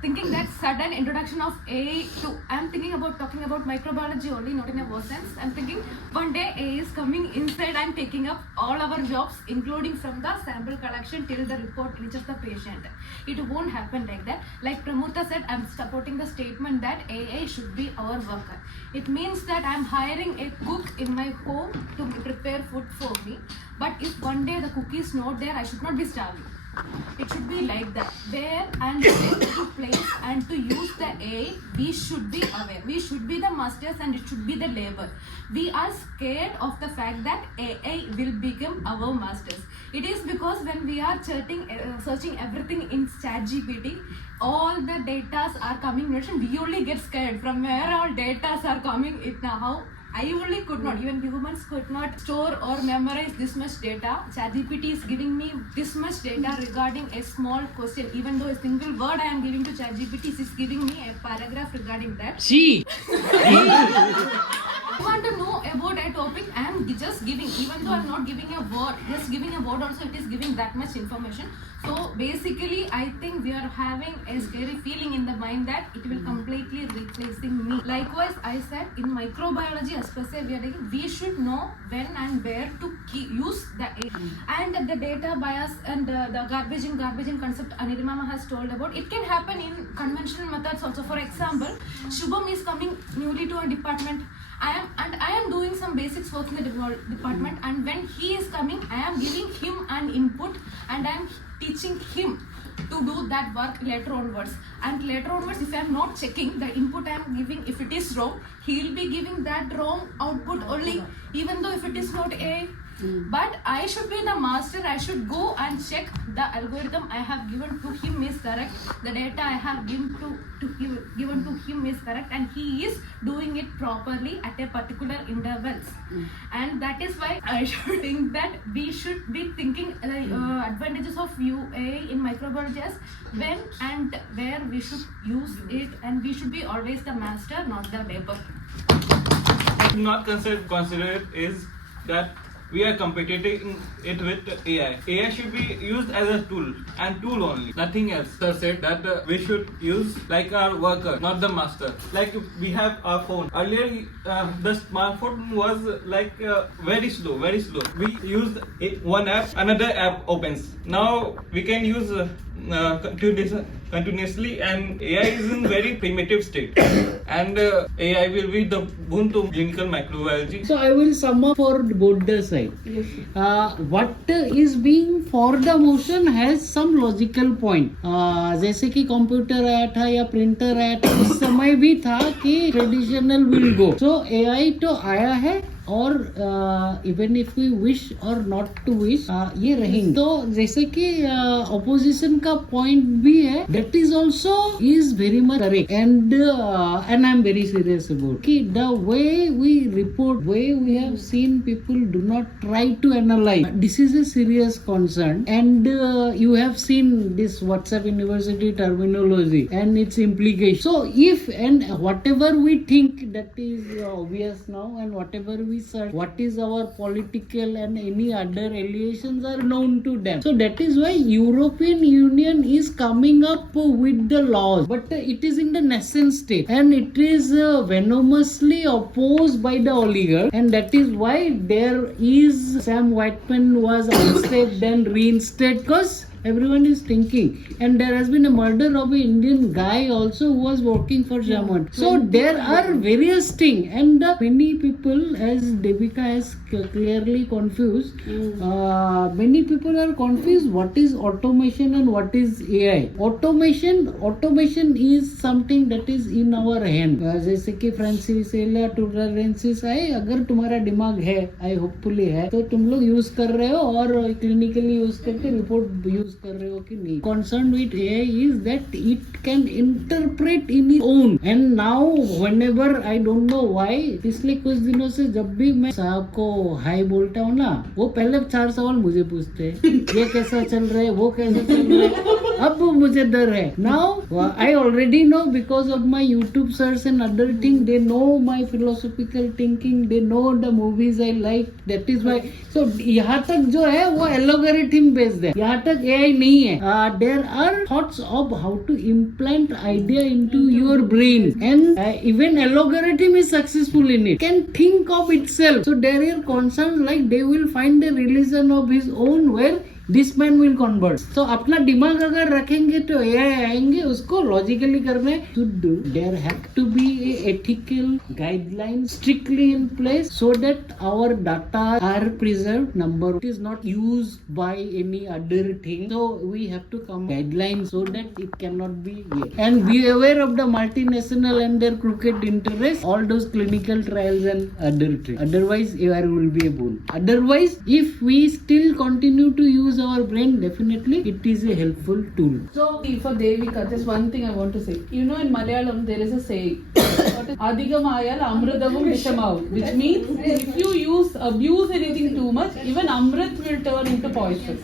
Thinking that sudden introduction of AI to, I'm thinking about talking about microbiology only, not in a worse sense. I'm thinking one day AI is coming inside, I'm taking up all our jobs, including from the sample collection till the report reaches the patient. It won't happen like that. Like Pramurtha said, I'm supporting the statement that AI should be our worker. It means that I'm hiring a cook in my home to prepare food for me. But if one day the cook is not there, I should not be starving. It should be like that, where and when to place and to use the AI, we should be aware. We should be the masters and it should be the labor. We are scared of the fact that AI will become our masters. It is because when we are searching everything in ChatGPT, all the data are coming, we only get scared from where all data are coming. How I only could not, even humans could not store or memorize this much data. ChatGPT is giving me this much data regarding a small question. Even though a single word I am giving to ChatGPT, it is giving me a paragraph regarding that. See? I want to know about a topic, I am just giving, even though I am not giving a word, just giving a word also, it is giving that much information. So basically, I think we are having a scary feeling in the mind that it will completely replacing me. Likewise, I said in microbiology, especially, we should know when and where to use the AI. And the data bias and the garbage in concept Anirima Mama has told about, it can happen in conventional methods also. For example, Shubham is coming newly to a department. I am doing some basics work in the department, and when he is coming, I am giving him an input and I am teaching him to do that work later onwards. And later onwards, if I am not checking the input I am giving, if it is wrong, he will be giving that wrong output only, even though if it is not A. But I should be the master. I should go and check the algorithm I have given to him is correct. The data I have given to him is correct, and he is doing it properly at a particular intervals. And that is why I should think that we should be thinking advantages of AI in microbiology as when and where we should use it, and we should be always the master, not the labor. Not consider it is that we are competing it with AI. AI should be used as a tool and tool only, nothing else. Sir said that we should use like our worker, not the master. Like we have our phone. Earlier, the smartphone was like very slow. We used one app, another app opens. Now we can use continuously, and AI is in very primitive state, and AI will be the boon to clinical microbiology. So I will sum up for both the side. What is being for the motion has some logical point. जैसे कि computer आया था या printer आया था, उस समय भी था कि traditional will go. So AI तो आया है और इवन इफ वी विश और नॉट टू विश ये रहेंगे. तो जैसे कि ऑपोजिशन का पॉइंट भी है, that is also is very much correct and I am very serious about कि the way we report, way we have seen people do not try to analyse. This is a serious concern and you have seen this WhatsApp University terminology and its implication. So if and whatever we think that is obvious now, and whatever we search, what is our political and any other allegations are known to them. So that is why European Union is coming up with the laws, but it is in the nascent state and it is venomously opposed by the oligarch, and that is why there is Sam Whiteman was unstepped and reinstated because everyone is thinking, and there has been a murder of an Indian guy also who was working for German. So there are various things, and many people, as Devika has clearly confused, many people are confused what is automation and what is AI. Automation is something that is in our hand. जैसे कि Francis एला tolerances आए, अगर तुम्हारा दिमाग है, आई hopefully है, तो तुम लोग यूज कर रहे हो और क्लिनिकली यूज करके रिपोर्ट यूज कर रहे हो कि नहीं. Concern with AI is that it can interpret in its own, and now whenever I don't know why, पिछले कुछ दिनों से जब भी मैं साहब को हाई बोलता हूँ ना, वो पहले 4 सवाल मुझे पूछते हैं, ये कैसा चल रहा है, वो कैसा चल रहा है. अब मुझे डर है. Now I already know because of my YouTube search and other thing. They know my philosophical thinking. They know the movies I like. That is why. So यहाँ तक जो है वो algorithm based है. यहाँ तक AI नहीं है. There are thoughts of how to implant idea into your brain, and even algorithm is successful in it. Can think of itself. So there are concerns like they will find a religion of his own where this man will convert. So अपना दिमाग अगर रखेंगे तो AI आएंगे, उसको logically करने should do. There have to be a ethical guidelines strictly in place so that our data are preserved. Number it is not used by any other thing. So we have to come guidelines so that it cannot be used. And be aware of the multinational and their crooked interests, all those clinical trials and other things. Otherwise AI will be a boon. Otherwise, if we still continue to use our brain, definitely it is a helpful tool. So for Devika, just one thing I want to say. You know, in Malayalam there is a saying, Adhigamayal Amrudavum Vishamav, which means if you abuse anything too much, even Amrit will turn into poison.